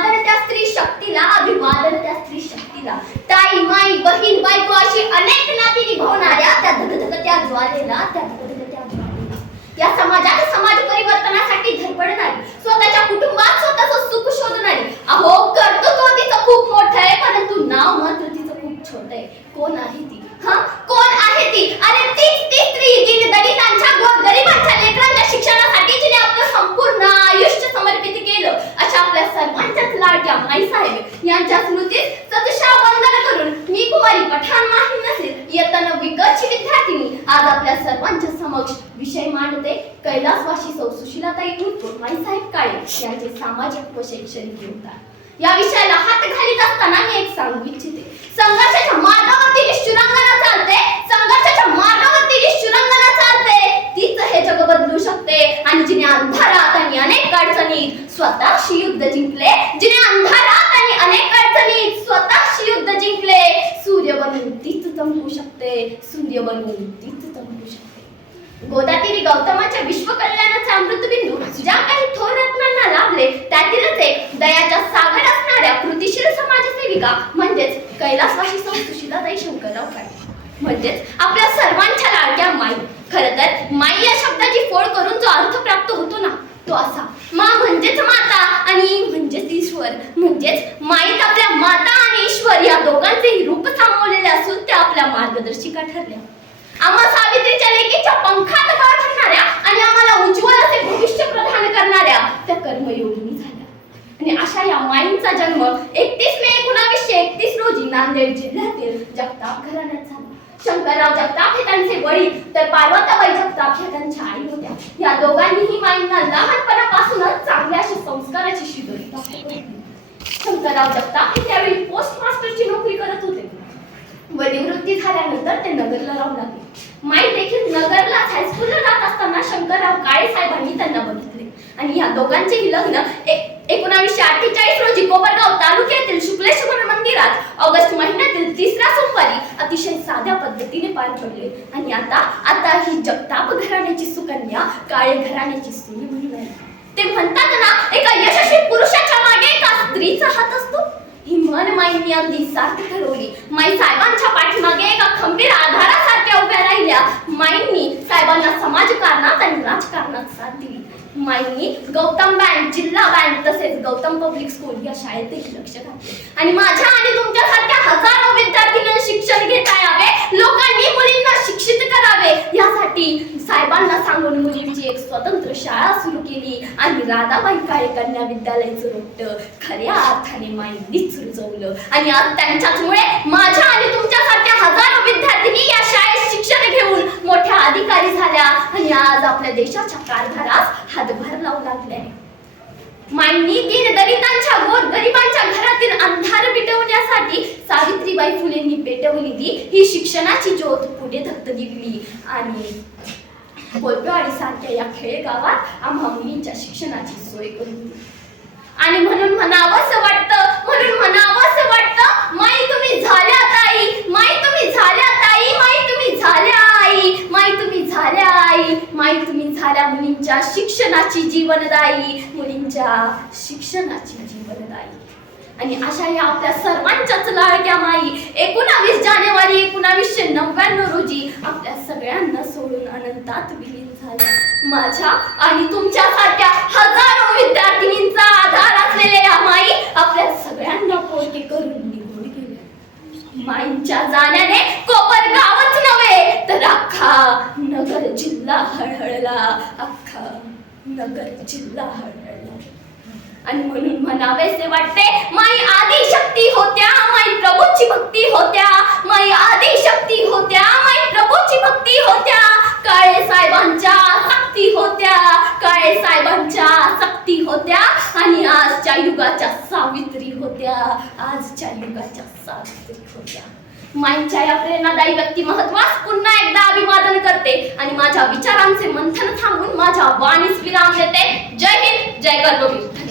आदर त्या स्त्री शक्तीला अभिवादन त्या स्त्री शक्तीला. ताई माई बहीण बायको अशी अनेक नाती निभवणाऱ्या त्या धगधगत्या ज्वालेला त्या धगधगत्या ज्वालेला. या समाजात समाज परिवर्तनासाठी धडपडणारी स्वतःच्या कुटुंबात स्वतःचं सुख शोधणारी. अहो कर्तृत्व तिचं खूप मोठं आहे परंतु नाव मात्र तिचं खूप छोट आहे. कोण आहे ती हा कोण आहे ती अरे तीच ती स्त्री जिने दलितांच्या गोरगरिबांच्या लेकरांच्या शिक्षणासाठी जिने आपलं संपूर्ण आयुष्य समर्पित केलं अशा आपल्या सर्वांच्याच लाडक्या माईसाहेब यांच्या स्मृतीस सतशा वंदन करून मी कुमारी पठाण माही नसेल इयत्ता नववीकरची विद्यार्थिनी आज आपल्या सर्वांच्या समक्ष विषय मांडते. कैलासवाशी सौ सुशीलाताई उर्फ माईसाहेब काळे यांचे सामाजिक व शैक्षणिक योगदान. या विषयाला हात घालीत असताना मी एक सांगू इच्छिते. संघर्षाच्या मार्गावरती जी शुरांगना चालते संघर्षाच्या मार्गावरती जी शुरांगना चालते तीच हे जग बदलू शकते आणि जिने अंधारात आणि अनेक अडचणीत स्वतःशी युद्ध जिंकले जिने अंधारात आणि अनेक अडचणीत स्वतःशी युद्ध जिंकले सूर्य बनून तीच चमकू शकते सूर्य बनून तीच चमकू शकते गोदातीरी गौतमाच्या विश्वकल्याणाचे अमृतबिंदू ज्या काही थोर रत्नांना लाभले त्यातीलच एक दयाच्या सागर असणाऱ्या कृतिशील समाजसेविका म्हणजेच कैलासवासी सौ सुशीलाताई शंकरराव काळे म्हणजेच आपल्या सर्वांच्या लाडक्या माई. खर तर माई या शब्दाची फोड करून जो अर्थ प्राप्त होतो ना तो असा. मा म्हणजेच माता आणि म्हणजेच ईश्वर. म्हणजेच माईत आपल्या माता आणि ईश्वर या दोघांचेही रूप सामावलेले असून त्या आपल्या मार्गदर्शिका ठरल्या. आम्हा सावित्रीच्या लेकीच्या पंखात बळ आणि आम्हाला उज्ज्वल असे भविष्य प्रदान करणाऱ्या त्या कर्मयोगिनी झाल्या. आणि अशा या माईंचा जन्म एकतीस मे एकोणावीसशे एकतीस रोजी नांदेड जिल्ह्यातील जगताप घराण्यात झाला. शंकरराव जगताप हे त्यांचे वडील तर पार्वताबाई जगताप ह्या त्यांच्या आई होत्या. या दोघांनीही माईंना लहानपणापासूनच चांगल्या संस्काराची शिदोरी शंकरराव जगताप हे त्यावेळी पोस्ट मास्टरची नोकरी करत होते. व निवृत्ती झाल्यानंतर ते नगरला राहू लागले. माई देखील नगरला हायस्कूलला जात असताना शंकरराव काळे साहेबांनी त्यांना बघितले. आणि या दोघांचेही लग्न एकोणावीसशे अठ्ठेचाळीस रोजी कोपरगाव तालुक्यातील शुक्लेश्वर मंदिरात ऑगस्ट महिन्यातील तिसऱ्या सोमवारी अतिशय साध्या पद्धतीने पार पडले. आणि आता आता ही जगताप घराण्याची सुकन्या काळे घराण्याची सुनी म्हणून ते म्हणतात ना एका यशस्वी पुरुषाच्या माईंनी गौतम बँक जिल्हा बँक तसेच गौतम पब्लिक स्कूल या शाळेतही लक्ष घातले. आणि माझ्या आणि तुमच्यासारख्या हजारो विद्यार्थ्यांना शिक्षण घेता यावे लोकांनी मुलींना शिक्षित करावे यासाठी साहेबांना सांगून मुलींची एक स्वतंत्र शाळा सुरू केली. आणि राधाबाई काळे कन्या विद्यालयाचं रोपट खऱ्या अर्थाने माईंनीच रुजवलं. आणि आज त्यांच्याचमुळे माझ्या आणि तुमच्या हजारो विद्यार्थिनी या शाळेत शिक्षण घेऊन मोठ्या अधिकारी झाल्या. आणि आज आपल्या देशाच्या कारभारास हातभार लावू लागल्या माईंनी दलितांच्या गोर गरिबांच्या घरातील अंधार मिटवण्यासाठी सावित्रीबाई फुलेंनी पेटवली ती. ही शिक्षणाची ज्योत पुढे धगधगली आणि कोलपेवाडी सारख्या या खेडेगावात आम्हा मुलींच्या शिक्षणाची सोय करून दिली आणि म्हणून म्हणावंसं वाटतं म्हणून म्हणावंसं वाटतं माई तुम्ही झाल्या ताई माई तुम्ही झाल्या ताई माई तुम्ही झाल्या आई माई तुम्ही झाल्या आई माई तुम्ही झाल्या मुलींच्या शिक्षणाची जीवनदायी मुलींच्या शिक्षणाची जीवनदायी. आणि अशा या आपल्या सर्वांच्याच लाडक्या माई एकोणावीस जानेवारी एकोणावीसशे नव्याण्णव रोजी आपल्या सगळ्यांना सोडून अनंतात विलीन झाल्या. माझ्या आणि तुमच्यासारख्या हजारो विद्यार्थी आधार असलेल्या या माई आपल्या सगळ्यांना पोरके करून निघून गेल्या माईंच्या जाण्याने कोपर गावच नव्हे तर अख्खा नगर जिल्हा हळहळला अख्खा नगर जिल्हा हळहळला आणि म्हणून म्हणावेसे वाटते माई आदी शक्ती होत्या माई प्रभूची भक्ती होत्या माई आदी शक्ती होत्या माई प्रभूची भक्ती होत्या काळे साहेबांच्या शक्ती होत्या काळे साहेबांच्या शक्ती होत्या आणि आजच्या युगाच्या सावित्री होत्या आजच्या युगाच्या सावित्री होत्या. माईच्या या प्रेरणादायी व्यक्तिमत्वास पुन्हा एकदा अभिवादन करते आणि माझ्या विचारांचे मंथन थांबून माझ्या वाणीस विराम देते. जय हिंद जय कर्मवीर